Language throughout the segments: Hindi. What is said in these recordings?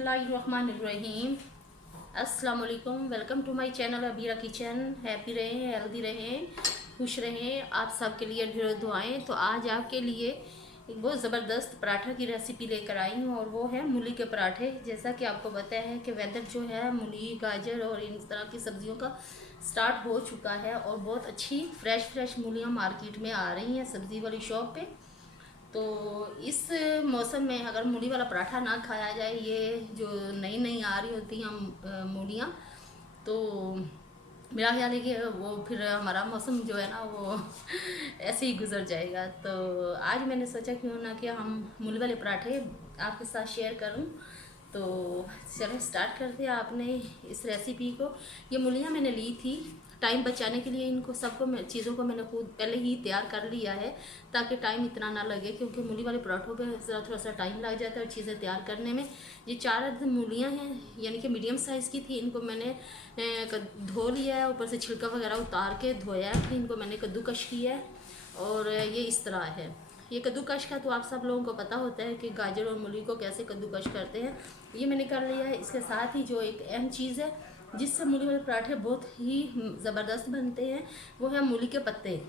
बिस्मिल्लाहिर्रहमानिर्रहीम। अस्सलाम वालेकुम। Welcome to my channel Abira kitchen. Happy रहें, हेल्दी रहें, खुश रहें। आप सबके लिए ढेरों दुआएं। तो आज आपके लिए एक बहुत ज़बरदस्त पराठा की रेसिपी लेकर आई हूँ और वो है मूली के पराठे। जैसा कि आपको पता है कि वेदर जो है मूली, गाजर और इन तरह की सब्जियों का स्टार्ट हो चुका है और बहुत अच्छी फ्रेश मूलियाँ मार्केट में आ रही हैं सब्ज़ी वाली शॉप पे। तो इस मौसम में अगर मूली वाला पराठा ना खाया जाए, ये जो नई नई आ रही होती हैं मूलियाँ, तो मेरा ख्याल है कि वो फिर हमारा मौसम जो है ना वो ऐसे ही गुजर जाएगा। तो आज मैंने सोचा क्यों ना कि हम मूली वाले पराठे आपके साथ शेयर करूं। तो चलो स्टार्ट करते हैं आपने इस रेसिपी को। ये मूलियाँ मैंने ली थी टाइम बचाने के लिए। इनको सबको चीज़ों को मैंने खुद पहले ही तैयार कर लिया है ताकि टाइम इतना ना लगे, क्योंकि मूली वाले पराठों पे ज़रा थोड़ा सा टाइम लग जाता है और चीज़ें तैयार करने में। ये 4 अदद मूलियाँ हैं, यानी कि मीडियम साइज़ की थी। इनको मैंने धो लिया है, ऊपर से छिलका वगैरह उतार के धोया है। फिर इनको मैंने कद्दूकश किया है और ये इस तरह है। ये कद्दूकश का तो आप सब लोगों को पता होता है कि गाजर और मूली को कैसे कद्दूकश करते हैं। ये मैंने कर लिया है। इसके साथ ही जो एक अहम चीज़ है जिससे मूली वाले पराठे बहुत ही ज़बरदस्त बनते हैं, वो है मूली के पत्ते।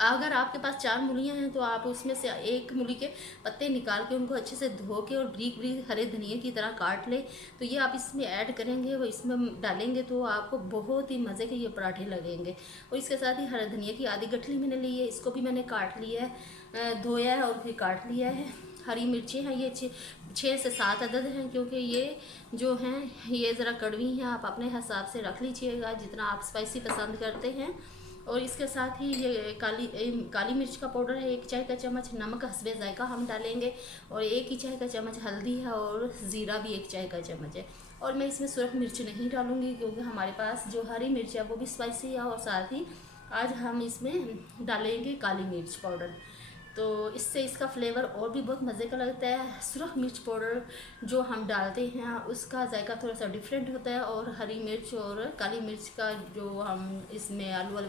अगर आपके पास 4 मूलियाँ हैं तो आप उसमें से एक मूली के पत्ते निकाल के उनको अच्छे से धो के और बारीक बारीक हरे धनिए की तरह काट ले। तो ये आप इसमें ऐड करेंगे, वो इसमें डालेंगे तो आपको बहुत ही मज़े के ये पराठे लगेंगे। और इसके साथ ही हरे धनिए की आधी गठली मैंने ली है, इसको भी मैंने काट लिया है, धोया है और फिर काट लिया है। हरी मिर्चें हैं, ये 6 से 7 अदद हैं, क्योंकि ये जो हैं ये ज़रा कड़वी हैं। आप अपने हिसाब से रख लीजिएगा जितना आप स्पाइसी पसंद करते हैं। और इसके साथ ही ये काली मिर्च का पाउडर है 1 चाय का चम्मच। नमक हस्बे जायका हम डालेंगे और 1 ही चाय का चम्मच हल्दी है और ज़ीरा भी 1 चाय का चम्मच है। और मैं इसमें सुरख मिर्च नहीं डालूँगी क्योंकि हमारे पास जो हरी मिर्च है वो भी स्पाइसी है। और साथ ही आज हम इसमें डालेंगे काली मिर्च पाउडर, तो इससे इसका फ्लेवर और भी बहुत मज़े का लगता है। सुरख मिर्च पाउडर जो हम डालते हैं उसका जायका थोड़ा सा डिफरेंट होता है, और हरी मिर्च और काली मिर्च का जो हम इसमें आलू वाले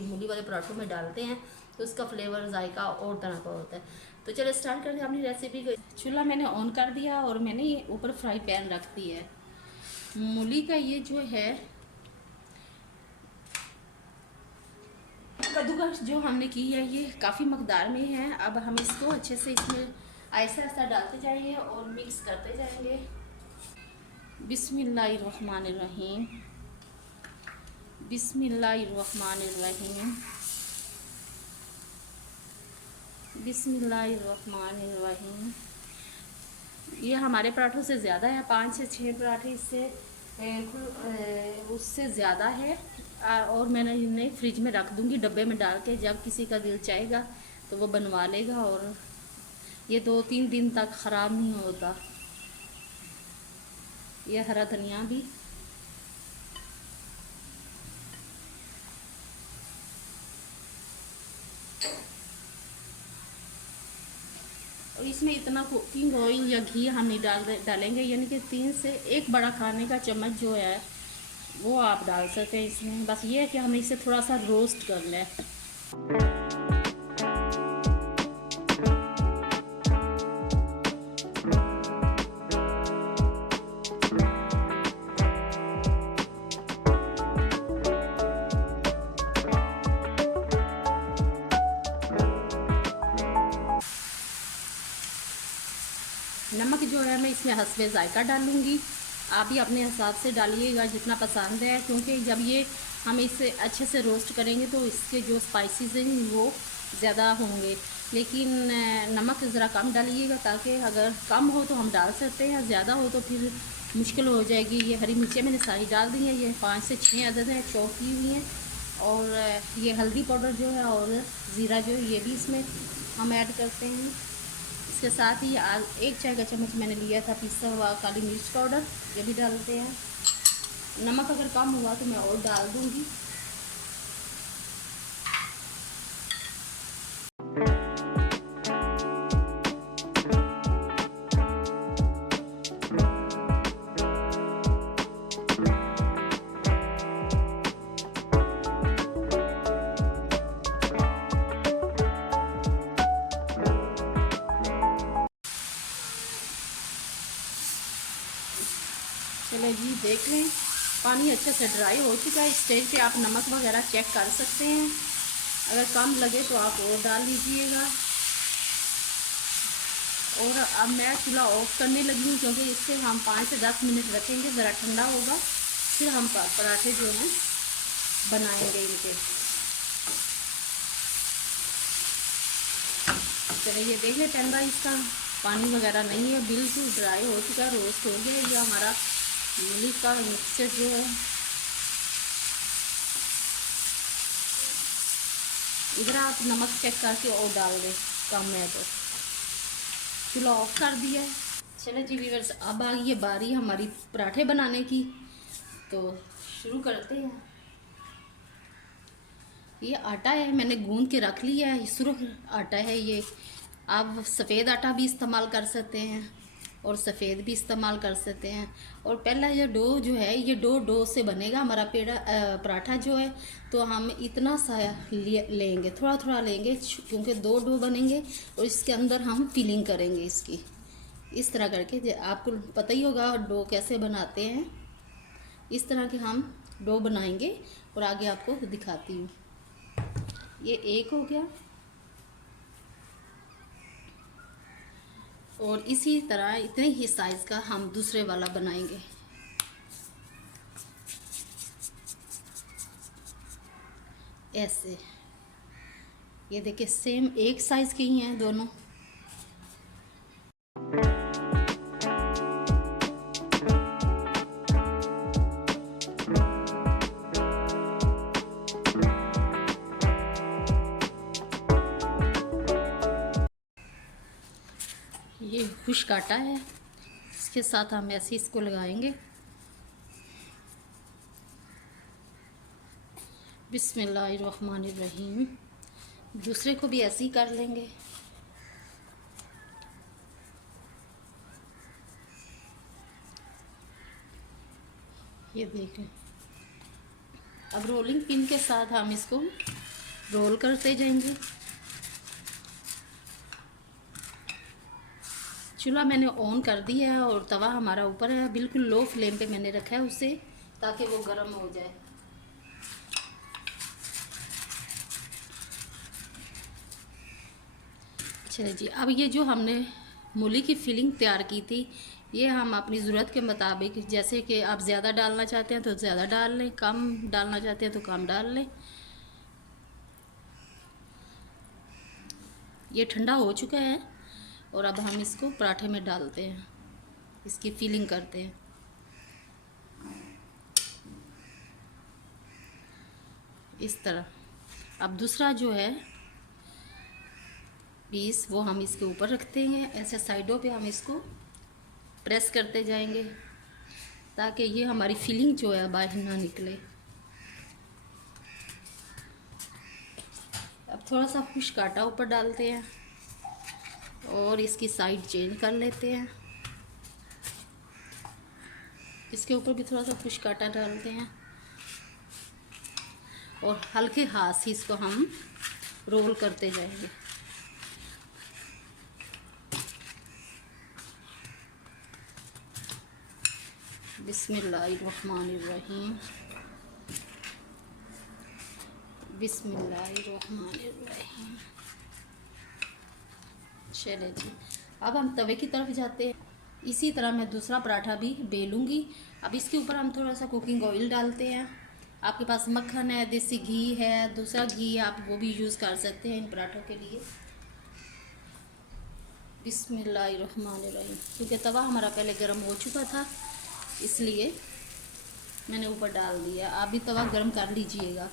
मूली वाले पराठों में डालते हैं तो उसका फ्लेवर जायका और तरह का होता है। तो चलो स्टार्ट करते हैं अपनी रेसिपी को। चूल्हा मैंने ऑन कर दिया और मैंने ये ऊपर फ्राई पैन रख दी है। मूली का ये जो है कद्दूकस जो हमने की है ये काफ़ी मकदार में है। अब हम इसको अच्छे से इसमें ऐसा ऐसा डालते जाएंगे और मिक्स करते जाएंगे। बिस्मिल्लाहिर्रहमानिर्रहीम, बिस्मिल्लाहिर्रहमानिर्रहीम, बिस्मिल्लाहिर्रहमानिर्रहीम। ये हमारे पराठों से ज़्यादा है, 5 से 6 पराठे इससे उससे ज़्यादा है। और मैंने इन्हें फ्रिज में रख दूँगी डब्बे में डाल के, जब किसी का दिल चाहेगा तो वो बनवा लेगा और ये 2-3 दिन तक ख़राब नहीं होता। ये हरा धनिया भी, और इसमें इतना कुकिंग ऑयल या घी हम नहीं डालेंगे, यानी कि 3 से 1 बड़ा खाने का चम्मच जो है वो आप डाल सकते हैं इसमें। बस ये है कि हमें इसे थोड़ा सा रोस्ट करना है। नमक जो है मैं इसमें हस्बे जायका डालूँगी। आप भी अपने हिसाब से डालिएगा जितना पसंद है, क्योंकि जब ये हम इसे अच्छे से रोस्ट करेंगे तो इसके जो स्पाइसेस हैं वो ज़्यादा होंगे। लेकिन नमक ज़रा कम डालिएगा, ताकि अगर कम हो तो हम डाल सकते हैं, ज़्यादा हो तो फिर मुश्किल हो जाएगी। ये हरी मिर्चें मैंने सारी डाल दी हैं, ये 5 से 6 अदद हैं, चॉप की हुई हैं। और ये हल्दी पाउडर जो है और ज़ीरा जो है ये भी इसमें हम ऐड करते हैं। इसके साथ ही 1 चाय का चम्मच मैंने लिया था पिसा हुआ काली मिर्च पाउडर, ये भी डालते हैं। नमक अगर कम हुआ तो मैं और डाल दूँगी। चले जी, देख लें पानी अच्छे से ड्राई हो चुका है। इस स्टेज पे आप नमक वगैरह चेक कर सकते हैं। अगर कम लगे तो आप और डाल लीजिएगा। और अब मैं चूल्हा ऑफ करने लगी हूँ, क्योंकि इससे हम 5 से 10 मिनट रखेंगे, ज़रा ठंडा होगा, फिर हम पराठे जो हैं बनाएंगे इनके। चलिए ये देख लें ठंडा, इसका पानी वगैरह नहीं है, बिल्कुल ड्राई हो चुका है, रोस्ट हो गया। ये हमारा मूली का मिक्सचर जो है, इधर आप नमक चेक करके और डाल दें, कम है तो। चूल्हा ऑफ कर दिया है। चलो जी व्यूअर्स, अब आ गई है बारी हमारी पराठे बनाने की, तो शुरू करते हैं। ये आटा है, मैंने गूंद के रख लिया है, सुरख आटा है ये। आप सफ़ेद आटा भी इस्तेमाल कर सकते हैं और सफ़ेद भी इस्तेमाल कर सकते हैं। और पहला ये डो जो है, ये डो से बनेगा हमारा पराठा जो है। तो हम इतना सा लेंगे, थोड़ा थोड़ा लेंगे, क्योंकि 2 डो बनेंगे और इसके अंदर हम फिलिंग करेंगे इसकी। इस तरह करके, आपको पता ही होगा डो कैसे बनाते हैं। इस तरह के हम डो बनाएंगे और आगे आपको दिखाती हूँ। ये एक हो गया, और इसी तरह इतने ही साइज़ का हम दूसरे वाला बनाएंगे। ऐसे ये देखिए, सेम एक साइज़ के ही हैं दोनों। ये खुश्क आटा है, इसके साथ हम ऐसे इसको लगाएंगे। बिस्मिल्लाहिर्रहमानिर्रहीम। दूसरे को भी ऐसे ही कर लेंगे। ये देखें, अब रोलिंग पिन के साथ हम इसको रोल करते जाएंगे। चूल्हा मैंने ऑन कर दिया है और तवा हमारा ऊपर है, बिल्कुल लो फ्लेम पे मैंने रखा है उसे, ताकि वो गर्म हो जाए। चलिए जी, अब ये जो हमने मूली की फिलिंग तैयार की थी, ये हम अपनी ज़रूरत के मुताबिक, जैसे कि आप ज़्यादा डालना चाहते हैं तो ज़्यादा डाल लें, कम डालना चाहते हैं तो कम डाल लें। ये ठंडा हो चुका है और अब हम इसको पराठे में डालते हैं, इसकी फिलिंग करते हैं। इस तरह अब दूसरा जो है पीस, वो हम इसके ऊपर रखते हैं। ऐसे साइडों पे हम इसको प्रेस करते जाएंगे, ताकि ये हमारी फिलिंग जो है बाहर ना निकले। अब थोड़ा सा खुश्क आटा ऊपर डालते हैं और इसकी साइड चेंज कर लेते हैं। इसके ऊपर भी थोड़ा सा खुश्क आटा डालते हैं और हल्के हाथ से इसको हम रोल करते जाएंगे। बिस्मिल्लाहिर्रहमानिर्रहीम, बिस्मिल्लाहिर्रहमानिर्रहीम। चले जी, अब हम तवे की तरफ जाते हैं। इसी तरह मैं दूसरा पराठा भी बेलूँगी। अब इसके ऊपर हम थोड़ा सा कुकिंग ऑयल डालते हैं। आपके पास मक्खन है, देसी घी है, दूसरा घी आप वो भी यूज़ कर सकते हैं इन पराठों के लिए। बिस्मिल्लाहिर्रहमानिर्रहीम। क्योंकि तवा हमारा पहले गर्म हो चुका था, इसलिए मैंने ऊपर डाल दिया। आप भी तवा गर्म कर लीजिएगा।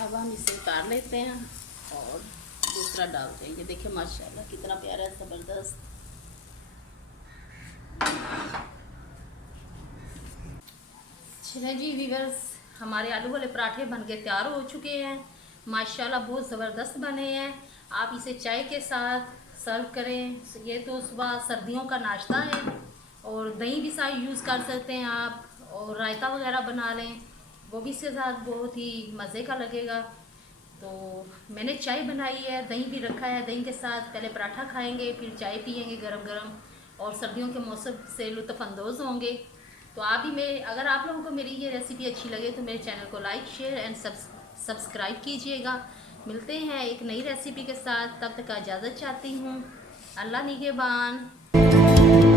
अब हम इसे उतार लेते हैं और दूसरा डालते हैं। ये देखिए माशाल्लाह कितना प्यारा है, ज़बरदस्त। चलें जी वीवर्स, हमारे आलू वाले पराठे बन के तैयार हो चुके हैं। माशाल्लाह बहुत ज़बरदस्त बने हैं। आप इसे चाय के साथ सर्व करें। ये तो सुबह सर्दियों का नाश्ता है और दही भी साथ यूज़ कर सकते हैं आप, और रायता वगैरह बना लें, वो भी इसके साथ बहुत ही मज़े का लगेगा। तो मैंने चाय बनाई है, दही भी रखा है। दही के साथ पहले पराठा खाएंगे, फिर चाय पियेंगे गरम गरम, और सर्दियों के मौसम से लुत्फ़अंदोज़ होंगे। तो आप भी मेरे, अगर आप लोगों को मेरी ये रेसिपी अच्छी लगे तो मेरे चैनल को लाइक शेयर एंड सब्सक्राइब कीजिएगा। मिलते हैं एक नई रेसिपी के साथ, तब तक इजाज़त चाहती हूँ। अल्लाह निगहबान।